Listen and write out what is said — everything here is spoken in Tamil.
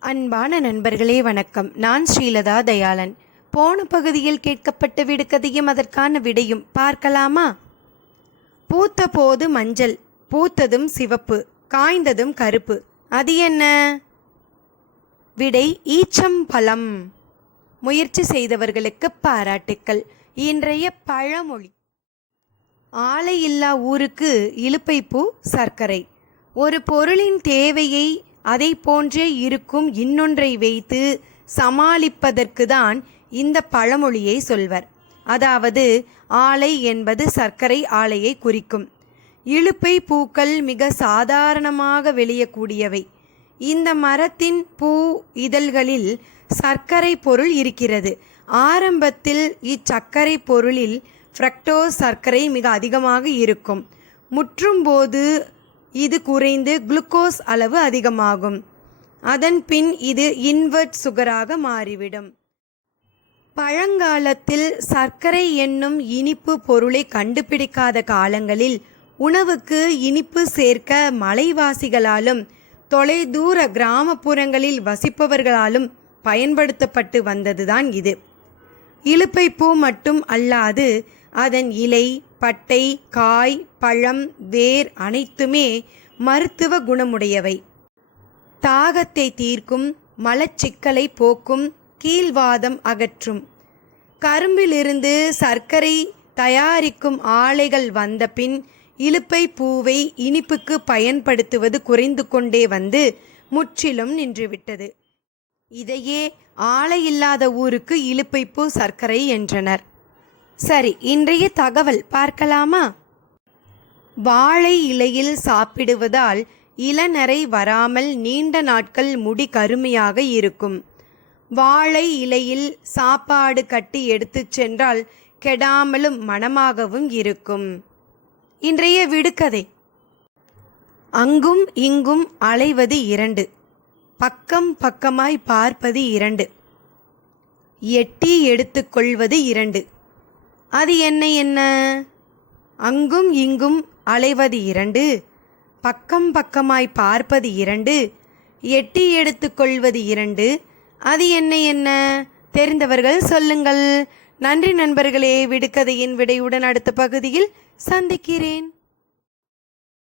அன்பான நண்பர்களே வணக்கம். நான் ஸ்ரீலதா தயாளன். போன பகுதியில் கேட்கப்பட்ட விடுகதையும் அதற்கான விடையும் பார்க்கலாமா? பூத்த போது மஞ்சள் பூத்ததும் சிவப்பு காய்ந்ததும் கருப்பு. அது என்ன? விடை ஈச்சம் பழம். முயற்சி செய்தவர்களுக்கு பாராட்டுக்கள். இன்றைய பழமொழி. ஆலை இல்லா ஊருக்கு இலுப்பைப்பூ சர்க்கரை. ஒரு பொருளின் தேவையை அதை போன்றே இருக்கும் இன்னொன்றை வைத்து சமாளிப்பதற்கு தான் இந்த பழமொழியை சொல்வர். அதாவது ஆலை என்பது சர்க்கரை ஆலையை குறிக்கும். இலுப்பை பூக்கள் மிக சாதாரணமாக வெளியக்கூடியவை. இந்த மரத்தின் பூ இதழ்களில் சர்க்கரை பொருள் இருக்கிறது. ஆரம்பத்தில் இச்சர்க்கரை பொருளில் ஃப்ரக்டோஸ் சர்க்கரை மிக அதிகமாக இருக்கும். முற்றும்போது இது குறைந்து குளுக்கோஸ் அளவு அதிகமாகும். அதன் பின் இது இன்வெர்ட் சுகராக மாறிவிடும். பழங்காலத்தில் சர்க்கரை என்னும் இனிப்பு பொருளை கண்டுபிடிக்காத காலங்களில் உணவுக்கு இனிப்பு சேர்க்க மலைவாசிகளாலும் தொலைதூர கிராமப்புறங்களில் வசிப்பவர்களாலும் பயன்படுத்தப்பட்டு வந்ததுதான் இது. இலுப்பை பூ மட்டும் அல்லாது அதன் இலை பட்டை காய் பழம் வேர் அனைத்துமே மருத்துவ குணமுடையவை. தாகத்தை தீர்க்கும் மலச்சிக்கலை போக்கும் கீழ்வாதம் அகற்றும். கரும்பிலிருந்து சர்க்கரை தயாரிக்கும் ஆலைகள் வந்த பின் இலுப்பை பூவை இனிப்புக்கு பயன்படுத்துவது குறைந்து கொண்டே வந்து முற்றிலும் நின்றுவிட்டது. இதையே ஆலை இல்லாத ஊருக்கு இலுப்பைப்பூ சர்க்கரை என்றனர். சரி இன்றைய தகவல் பார்க்கலாமா? வாழை இலையில் சாப்பிடுவதால் இளநரை வராமல் நீண்ட நாட்கள் முடி கருமையாக இருக்கும். வாழை இலையில் சாப்பாடு கட்டி எடுத்துச் சென்றால் கெடாமலும் மணமாகவும் இருக்கும். இன்றைய விடுகதை. அங்கும் இங்கும் அலைவது இரண்டு. பக்கம் பக்கமாய் பார்ப்பது இரண்டு. எட்டி எடுத்துக்கொள்வது இரண்டு. அது என்ன என்ன? அங்கும் இங்கும் அலைவது இரண்டு பக்கம் பக்கமாய் பார்ப்பது இரண்டு எட்டி எடுத்துக்கொள்வது இரண்டு. அது என்ன என்ன? தெரிந்தவர்கள் சொல்லுங்கள். நன்றி நண்பர்களே விடுகதையின் விடையுடன் அடுத்த பகுதியில் சந்திக்கிறேன்.